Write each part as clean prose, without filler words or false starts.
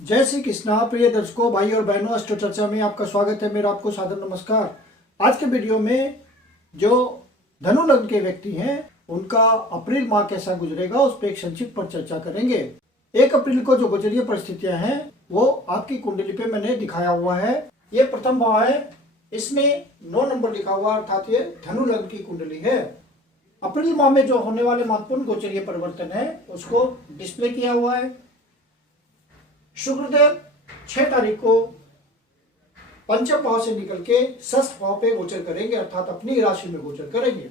जय श्री कृष्णा। प्रिय दर्शकों, भाई और बहनों, अस्ट्रो चर्चा में आपका स्वागत है। मेरा आपको सादर नमस्कार। आज के वीडियो में जो धनु लग्न के व्यक्ति हैं उनका अप्रैल माह कैसा गुजरेगा उस पर एक संक्षिप्त पर चर्चा करेंगे। 1 अप्रैल को जो गोचरीय परिस्थितियां हैं वो आपकी कुंडली पे मैंने दिखाया हुआ है। ये प्रथम भाव है, इसमें 9 नंबर लिखा हुआ, अर्थात ये धनु लग्न की कुंडली है। अप्रैल माह में जो होने वाले महत्वपूर्ण गोचरीय परिवर्तन है उसको डिस्प्ले किया हुआ है। शुक्रदेव 6 तारीख को पंचम भाव से निकल के षष्ठ भाव पे गोचर करेंगे, अर्थात अपनी राशि में गोचर करेंगे।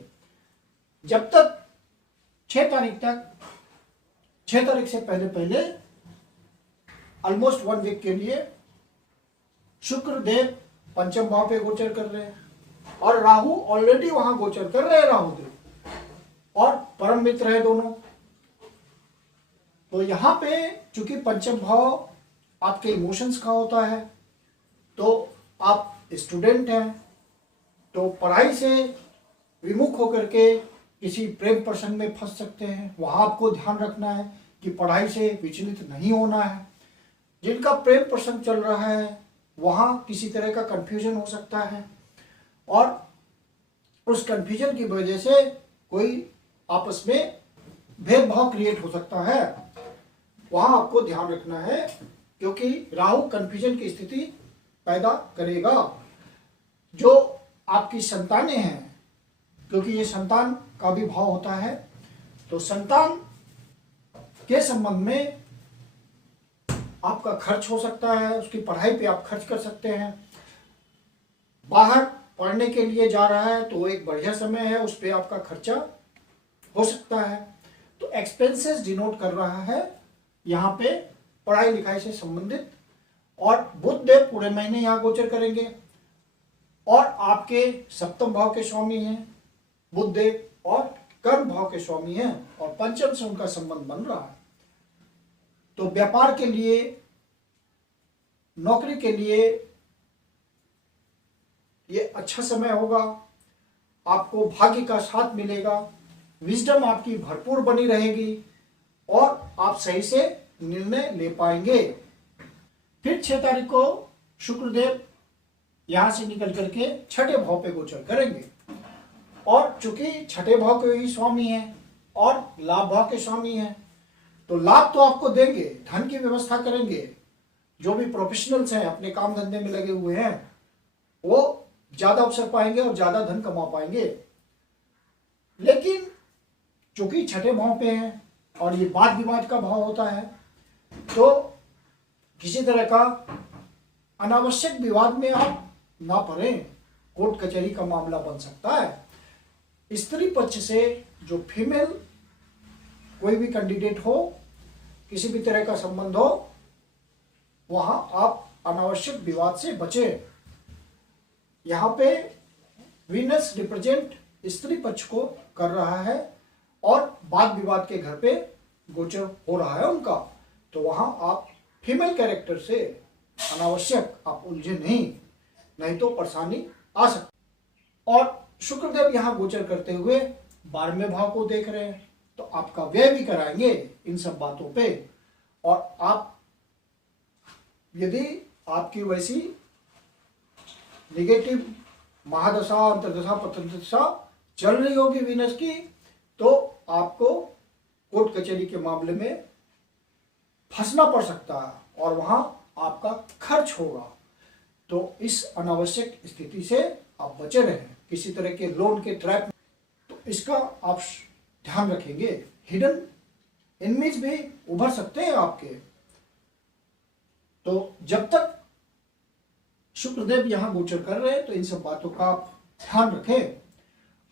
जब तक 6 तारीख से पहले ऑलमोस्ट 1 वीक के लिए शुक्रदेव पंचम भाव पे गोचर कर रहे हैं और राहु ऑलरेडी वहां गोचर कर रहे हैं। राहु देव और परम मित्र है दोनों। तो यहां पे चूंकि पंचम भाव आपके इमोशंस का होता है, तो आप स्टूडेंट हैं तो पढ़ाई से विमुख होकर के किसी प्रेम प्रसंग में फंस सकते हैं। वहां आपको ध्यान रखना है कि पढ़ाई से विचलित नहीं होना है। जिनका प्रेम प्रसंग चल रहा है वहां किसी तरह का कंफ्यूजन हो सकता है और उस कंफ्यूजन की वजह से कोई आपस में भेदभाव क्रिएट हो सकता है। वहां आपको ध्यान रखना है क्योंकि राहु कंफ्यूजन की स्थिति पैदा करेगा। जो आपकी संतानें हैं, क्योंकि ये संतान का भी भाव होता है, तो संतान के संबंध में आपका खर्च हो सकता है। उसकी पढ़ाई पे आप खर्च कर सकते हैं। बाहर पढ़ने के लिए जा रहा है तो एक बढ़िया समय है, उस पर आपका खर्चा हो सकता है। तो एक्सपेंसेस डिनोट कर रहा है यहाँ पे पढ़ाई लिखाई से संबंधित। और बुध देव पूरे महीने यहाँ गोचर करेंगे और आपके सप्तम भाव के स्वामी हैं बुध देव और कर्म भाव के स्वामी हैं और पंचम से उनका संबंध बन रहा है। तो व्यापार के लिए, नौकरी के लिए ये अच्छा समय होगा। आपको भाग्य का साथ मिलेगा, विजडम आपकी भरपूर बनी रहेगी और आप सही से निर्णय ले पाएंगे। फिर 6 तारीख को शुक्रदेव यहां से निकल करके 6ठे भाव पे गोचर करेंगे और चूंकि 6ठे भाव के ही स्वामी हैं और लाभ भाव के स्वामी हैं, तो लाभ तो आपको देंगे, धन की व्यवस्था करेंगे। जो भी प्रोफेशनल्स हैं, अपने काम धंधे में लगे हुए हैं, वो ज्यादा अवसर पाएंगे और ज्यादा धन कमा पाएंगे। लेकिन चूंकि 6ठे भाव पे हैं और ये वाद विवाद का भाव होता है, तो किसी तरह का अनावश्यक विवाद में आप ना पड़ें। कोर्ट कचहरी का मामला बन सकता है। स्त्री पक्ष से जो फीमेल कोई भी कैंडिडेट हो, किसी भी तरह का संबंध हो, वहां आप अनावश्यक विवाद से बचें। यहां पे वीनस रिप्रेजेंट स्त्री पक्ष को कर रहा है और वाद विवाद के घर पे गोचर हो रहा है उनका। तो वहां आप फीमेल कैरेक्टर से अनावश्यक आप उलझे नहीं तो परेशानी आ सकती। और शुक्रदेव यहां गोचर करते हुए 12वें भाव को देख रहे हैं, तो आपका व्यय भी कराएंगे इन सब बातों पे। और आप यदि आपकी वैसी निगेटिव महादशा, अंतर्दशा, पतंतदशा चल रही होगी वीनस की, तो आपको कोर्ट कचहरी के मामले में फंसना पड़ सकता है और वहां आपका खर्च होगा। तो इस अनावश्यक स्थिति से आप बचे रहें, किसी तरह के लोन के ट्रैप में। तो इसका आप ध्यान रखेंगे। हिडन एनिमीज भी उभर सकते हैं आपके। तो जब तक शुक्रदेव यहां गोचर कर रहे हैं तो इन सब बातों का आप ध्यान रखें।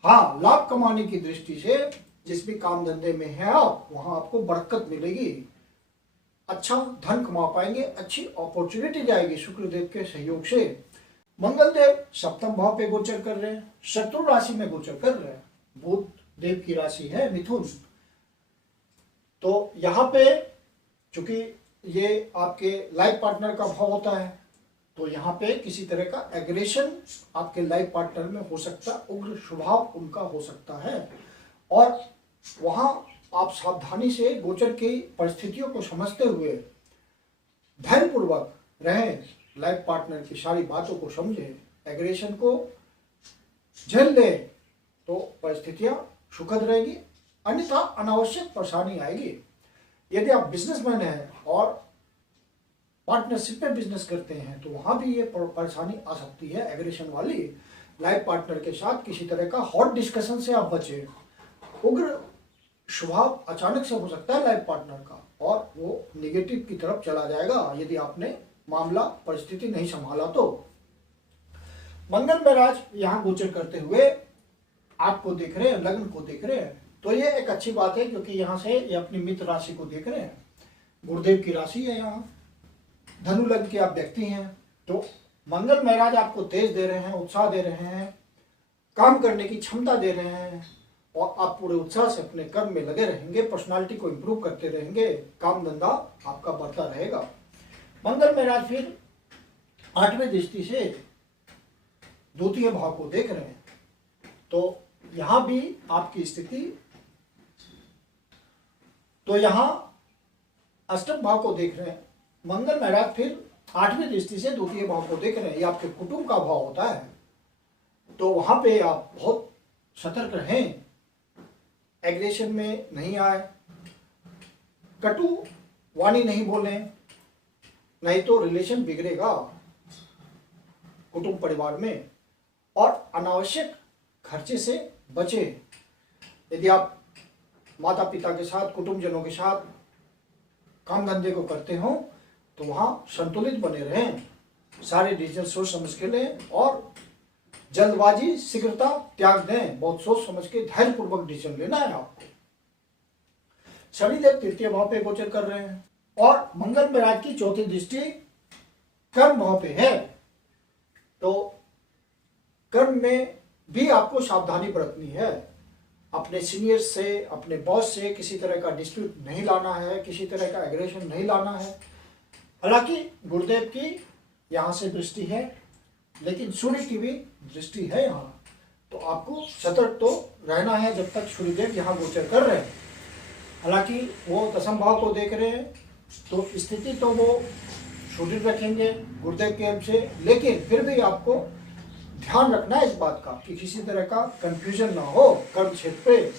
हाँ, लाभ कमाने की दृष्टि से जिस भी काम धंधे में है आप, वहां आपको बरकत मिलेगी, अच्छा धन कमा पाएंगे, अच्छी अपॉर्चुनिटी आएगी शुक्रदेव के सहयोग से। मंगल देव सप्तम भाव पे गोचर कर रहे हैं, शत्रु राशि में गोचर कर रहे हैं। बुध देव की राशि है मिथुन। तो यहाँ पे चूंकि ये आपके लाइफ पार्टनर का भाव होता है, तो यहाँ पे किसी तरह का एग्रेशन आपके लाइफ पार्टनर में हो सकता है, उग्र स्वभाव उनका हो सकता है। और वहां आप सावधानी से गोचर की परिस्थितियों को समझते हुए धैर्यपूर्वक रहें, लाइफ पार्टनर की सारी बातों को समझें, एग्रेशन को झेल ले तो परिस्थितियां सुखद रहेगी, अन्यथा अनावश्यक परेशानी आएगी। यदि आप बिजनेसमैन हैं और पार्टनरशिप में बिजनेस करते हैं तो वहां भी ये परेशानी आ सकती है एग्रेशन वाली। लाइफ पार्टनर के साथ किसी तरह का हॉट डिस्कशन से आप बचें। उग्र स्वभाव अचानक से हो सकता है लाइफ पार्टनर का और वो निगेटिव की तरफ चला जाएगा यदि आपने मामला परिस्थिति नहीं संभाला तो। मंगल महाराज यहाँ गोचर करते हुए आपको देख रहे हैं, लग्न को देख रहे हैं, तो ये एक अच्छी बात है क्योंकि यहाँ से ये अपनी मित्र राशि को देख रहे हैं। गुरुदेव की राशि है यहाँ, धनु लग्न के आप व्यक्ति हैं, तो मंगल महाराज आपको तेज दे रहे हैं, उत्साह दे रहे हैं, काम करने की क्षमता दे रहे हैं और आप पूरे उत्साह से अपने कर्म में लगे रहेंगे, पर्सनालिटी को इम्प्रूव करते रहेंगे, काम धंधा आपका बढ़ता रहेगा। मंगल महाराज फिर 8वें दृष्टि से द्वितीय भाव को देख रहे हैं, तो यहां भी आपकी स्थिति, तो यहां अष्टम भाव को देख रहे हैं। मंगल महाराज फिर 8वें दृष्टि से द्वितीय भाव को देख रहे हैं, ये आपके कुटुंब का भाव होता है, तो वहां पे आप बहुत सतर्क रहें, एग्रेशन में नहीं आए, कटु वाणी नहीं बोलें, नहीं तो रिलेशन बिगड़ेगा कुटुंब परिवार में, और अनावश्यक खर्चे से बचें। यदि आप माता पिता के साथ, कुटुंबजनों के साथ काम धंधे को करते हो तो वहां संतुलित बने रहें, सारे डिसीजन सोच समझ के लें और जल्दबाजी शीघ्रता त्याग दें, बहुत सोच समझ के धैर्यपूर्वक डिसीजन लेना है आपको। शनिदेव तृतीय भाव पे गोचर कर रहे हैं और मंगल महाराज की चौथी दृष्टि कर्म भाव पे है, तो कर्म में भी आपको सावधानी बरतनी है। अपने सीनियर से, अपने बॉस से किसी तरह का डिस्प्यूट नहीं लाना है, किसी तरह का एग्रेशन नहीं लाना है। हालांकि गुरुदेव की यहाँ से दृष्टि है, लेकिन सूर्य की भी दृष्टि है यहाँ, तो आपको सतर्क तो रहना है जब तक सूर्यदेव यहाँ गोचर कर रहे हैं। हालांकि वो दशम भाव को देख रहे हैं, तो स्थिति तो वो सुदृढ़ रखेंगे गुरुदेव के हेल्प से, लेकिन फिर भी आपको ध्यान रखना है इस बात का कि किसी तरह का कंफ्यूजन ना हो कर्म क्षेत्र पे।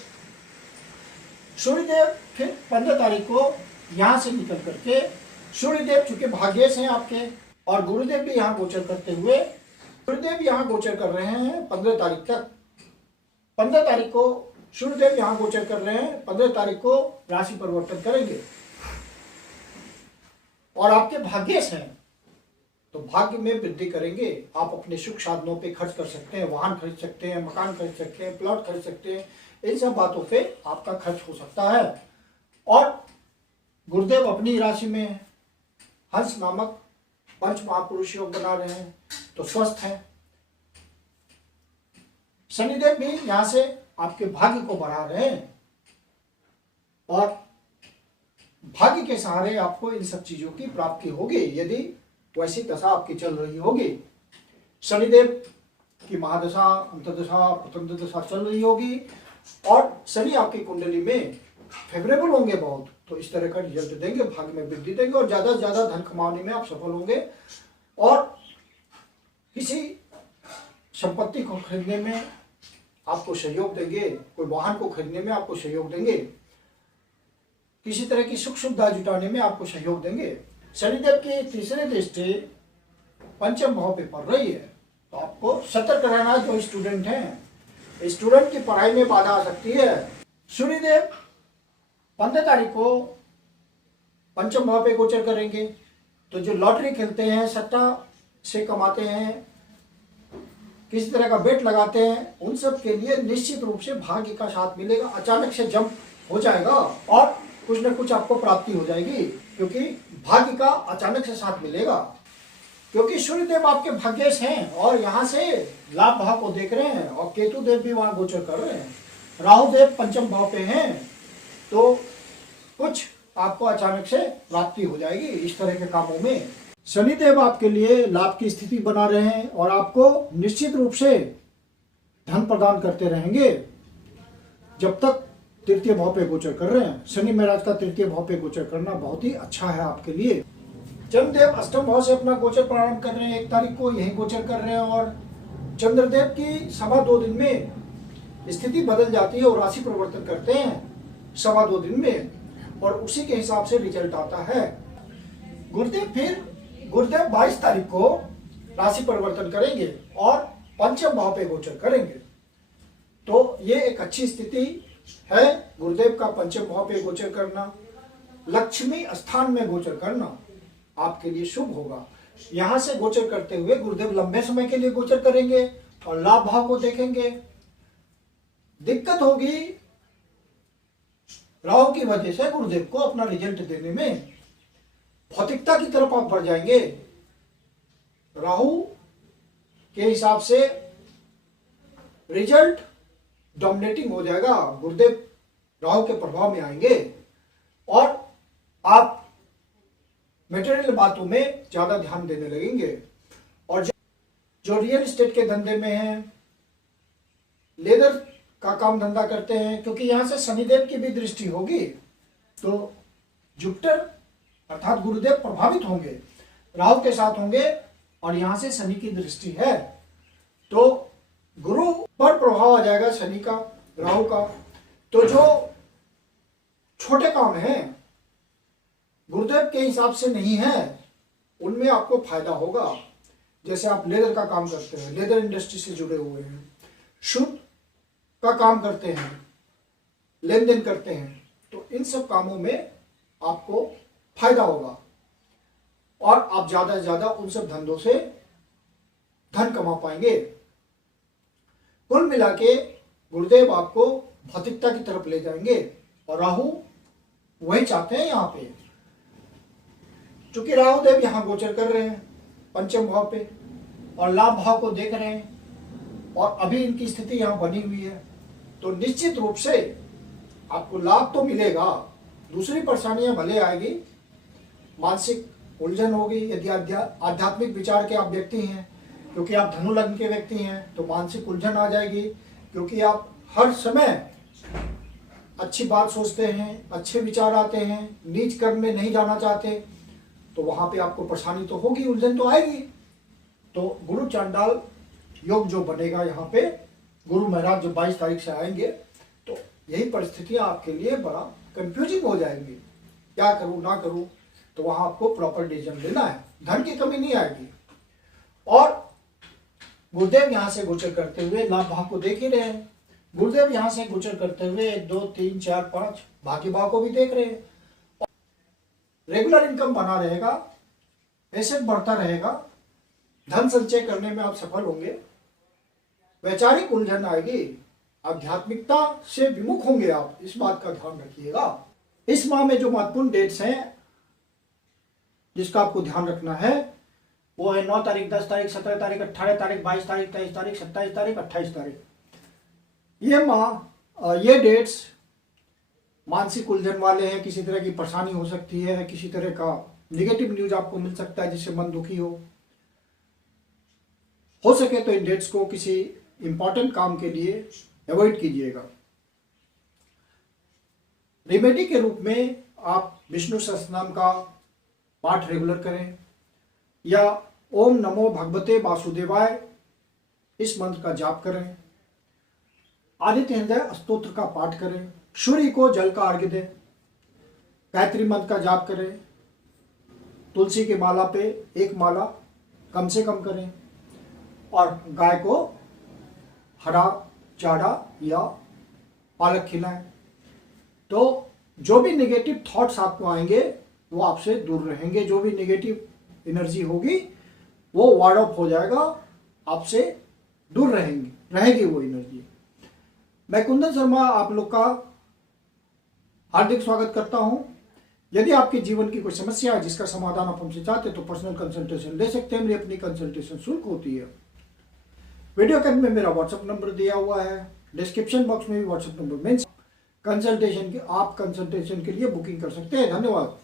सूर्यदेव फिर 15 तारीख को यहाँ से निकल करके, सूर्यदेव चूंकि भाग्येश हैं आपके और गुरुदेव भी यहाँ गोचर करते हुए, सूर्यदेव यहाँ गोचर कर रहे हैं 15 तारीख तक। 15 तारीख को सूर्यदेव यहाँ गोचर कर रहे हैं, 15 तारीख को राशि परिवर्तन करेंगे और आपके भाग्येश हैं तो भाग्य में वृद्धि करेंगे। आप अपने सुख साधनों पे खर्च कर सकते हैं, वाहन खरीद सकते हैं, मकान खरीद सकते हैं, प्लॉट खरीद सकते हैं, इन सब बातों पे आपका खर्च हो सकता है। और गुरुदेव अपनी राशि में हंस नामक पंच महापुरुष योग बना रहे हैं, तो स्वस्थ हैं। शनिदेव भी यहां से आपके भाग्य को बढ़ा रहे हैं और भाग्य के सहारे आपको इन सब चीजों की प्राप्ति होगी यदि वैसी दशा आपकी चल रही होगी। शनिदेव की महादशा, अंतर्दशा, प्रथम दशा चल रही होगी और शनि आपकी कुंडली में फेवरेबल होंगे बहुत, तो इस तरह का रिजल्ट देंगे, भाग्य में वृद्धि देंगे और ज्यादा से ज्यादा धन कमाने में आप सफल होंगे और किसी संपत्ति को खरीदने में आपको सहयोग देंगे, कोई वाहन को खरीदने में आपको सहयोग देंगे, किसी तरह की सुख सुविधा जुटाने में आपको सहयोग देंगे। शनिदेव की तीसरे दृष्टि पंचम भाव पे पड़ रही है, तो आपको सतर्क रहना। जो स्टूडेंट हैं, स्टूडेंट की पढ़ाई में बाधा आ सकती है। सूर्यदेव 15 तारीख को पंचम भाव पे गोचर करेंगे, तो जो लॉटरी खेलते हैं, सट्टा से कमाते हैं, किसी तरह का बेट लगाते हैं, उन सब के लिए निश्चित रूप से भाग्य का साथ मिलेगा, अचानक से जंप हो जाएगा और कुछ न कुछ आपको प्राप्ति हो जाएगी, क्योंकि भाग्य का अचानक से साथ मिलेगा। क्योंकि सूर्यदेव आपके भाग्येश हैं और यहाँ से लाभ भाव को देख रहे हैं और केतु देव भी वहां गोचर कर रहे हैं, राहु देव पंचम भाव पे हैं, तो कुछ आपको अचानक से प्राप्ति हो जाएगी इस तरह के कामों में। शनिदेव आपके लिए लाभ की स्थिति बना रहे हैं और आपको निश्चित रूप से धन प्रदान करते रहेंगे जब तक तृतीय भाव पे गोचर कर रहे हैं। शनि महाराज का तृतीय भाव पे गोचर करना बहुत ही अच्छा है आपके लिए। चंद्रदेव अष्टम भाव से अपना गोचर प्रारंभ कर रहे हैं, 1 तारीख को यही गोचर कर रहे हैं और चंद्रदेव की 2.25 दिन में स्थिति बदल जाती है और राशि परिवर्तन करते हैं 2.25 दिन में, और उसी के हिसाब से रिजल्ट आता है। गुरुदेव 22 तारीख को राशि परिवर्तन करेंगे और पंचम भाव पे गोचर करेंगे। तो ये एक अच्छी स्थिति है गुरुदेव का पंचम भाव पे गोचर करना, लक्ष्मी स्थान में गोचर करना आपके लिए शुभ होगा। यहां से गोचर करते हुए गुरुदेव लंबे समय के लिए गोचर करेंगे और लाभ भाव को देखेंगे। दिक्कत होगी राहु की वजह से गुरुदेव को अपना रिजल्ट देने में, भौतिकता की तरफ आप बढ़ जाएंगे। राहु के हिसाब से रिजल्ट डोमिनेटिंग हो जाएगा, गुरुदेव राहु के प्रभाव में आएंगे और आप मटेरियल बातों में ज्यादा ध्यान देने लगेंगे। और जो रियल एस्टेट के धंधे में हैं, लेदर का काम धंधा करते हैं, क्योंकि यहां से शनिदेव की भी दृष्टि होगी तो जुपिटर अर्थात गुरुदेव प्रभावित होंगे, राहु के साथ होंगे और यहां से शनि की दृष्टि है तो गुरु पर प्रभाव आ जाएगा शनि का, राहु का। तो जो छोटे काम हैं गुरुदेव के हिसाब से नहीं है उनमें आपको फायदा होगा। जैसे आप लेदर का काम करते हैं, लेदर इंडस्ट्री से जुड़े हुए हैं, शुद्ध का काम करते हैं, लेन देन करते हैं, तो इन सब कामों में आपको फायदा होगा और आप ज्यादा से ज्यादा उन सब धंधों से धन कमा पाएंगे। कुल मिला के गुरुदेव आपको भौतिकता की तरफ ले जाएंगे और राहु वही चाहते हैं यहाँ पे। चूंकि राहु देव यहाँ गोचर कर रहे हैं पंचम भाव पे और लाभ भाव को देख रहे हैं और अभी इनकी स्थिति यहाँ बनी हुई है, तो निश्चित रूप से आपको लाभ तो मिलेगा। दूसरी परेशानियां भले आएगी, मानसिक उलझन होगी यदि आध्यात्मिक विचार के आप व्यक्ति हैं, क्योंकि आप धनु लग्न के व्यक्ति हैं तो मानसिक उलझन आ जाएगी, क्योंकि आप हर समय अच्छी बात सोचते हैं, अच्छे विचार आते हैं, नीच कर्म में नहीं जाना चाहते, तो वहां पे आपको परेशानी तो होगी, उलझन तो आएगी। तो गुरु चांडाल योग जो बनेगा यहाँ पे, गुरु महाराज जो 22 तारीख से आएंगे, तो यही परिस्थितियां आपके लिए बड़ा कंफ्यूजिंग हो जाएंगी, क्या करूं ना करूं। तो वहां आपको प्रॉपर डिसीजन लेना है, धन की कमी नहीं आएगी। और गुरुदेव यहां से गोचर करते हुए लाभ भाव को देख ही रहे हैं, गुरुदेव यहां से गोचर करते हुए 1 2 3 4 5 भाग्य भाव को भी देख रहे हैं। रेगुलर इनकम बना रहेगा, एसेट बढ़ता रहेगा, धन संचय करने में आप सफल होंगे, वैचारिक उलझन आएगी, आध्यात्मिकता से विमुख होंगे आप, इस बात का ध्यान रखिएगा। इस माह में जो महत्वपूर्ण डेट्स हैं जिसका आपको ध्यान रखना है वो है 9 तारीख, 10 तारीख, 17 तारीख, 18 तारीख, 22 तारीख, 23 तारीख, 27 तारीख, 28 तारीख। ये माह, ये डेट्स मानसिक उलझन वाले हैं, किसी तरह की परेशानी हो सकती है, किसी तरह का निगेटिव न्यूज आपको मिल सकता है जिससे मन दुखी हो सके तो इन डेट्स को किसी इंपॉर्टेंट काम के लिए अवॉइड कीजिएगा। रेमेडी के रूप में आप विष्णु सहस्त्रनाम का पाठ रेगुलर करें या ओम नमो भगवते वासुदेवाय इस मंत्र का जाप करें, आदित्य हृदय स्तोत्र का पाठ करें, सूर्य को जल का अर्घ्य दें, गायत्री मंत्र का जाप करें, तुलसी की माला पे 1 माला कम से कम करें और गाय को हरा चारा या पालक खिलाएं। तो जो भी नेगेटिव थॉट्स आपको आएंगे वो आपसे दूर रहेंगे, जो भी नेगेटिव एनर्जी होगी वो वार्ड ऑफ हो जाएगा, आपसे दूर रहेगी वो एनर्जी। मैं कुंदन शर्मा आप लोग का हार्दिक स्वागत करता हूं। यदि आपके जीवन की कोई समस्या है जिसका समाधान आप हमसे चाहते तो पर्सनल कंसल्टेशन ले सकते हैं, मेरी अपनी कंसल्टेशन शुल्क होती है। वीडियो के अंत में मेरा व्हाट्सएप नंबर दिया हुआ है, डिस्क्रिप्शन बॉक्स में भी व्हाट्सएप नंबर मेंशन, कंसल्टेशन के लिए बुकिंग कर सकते हैं। धन्यवाद।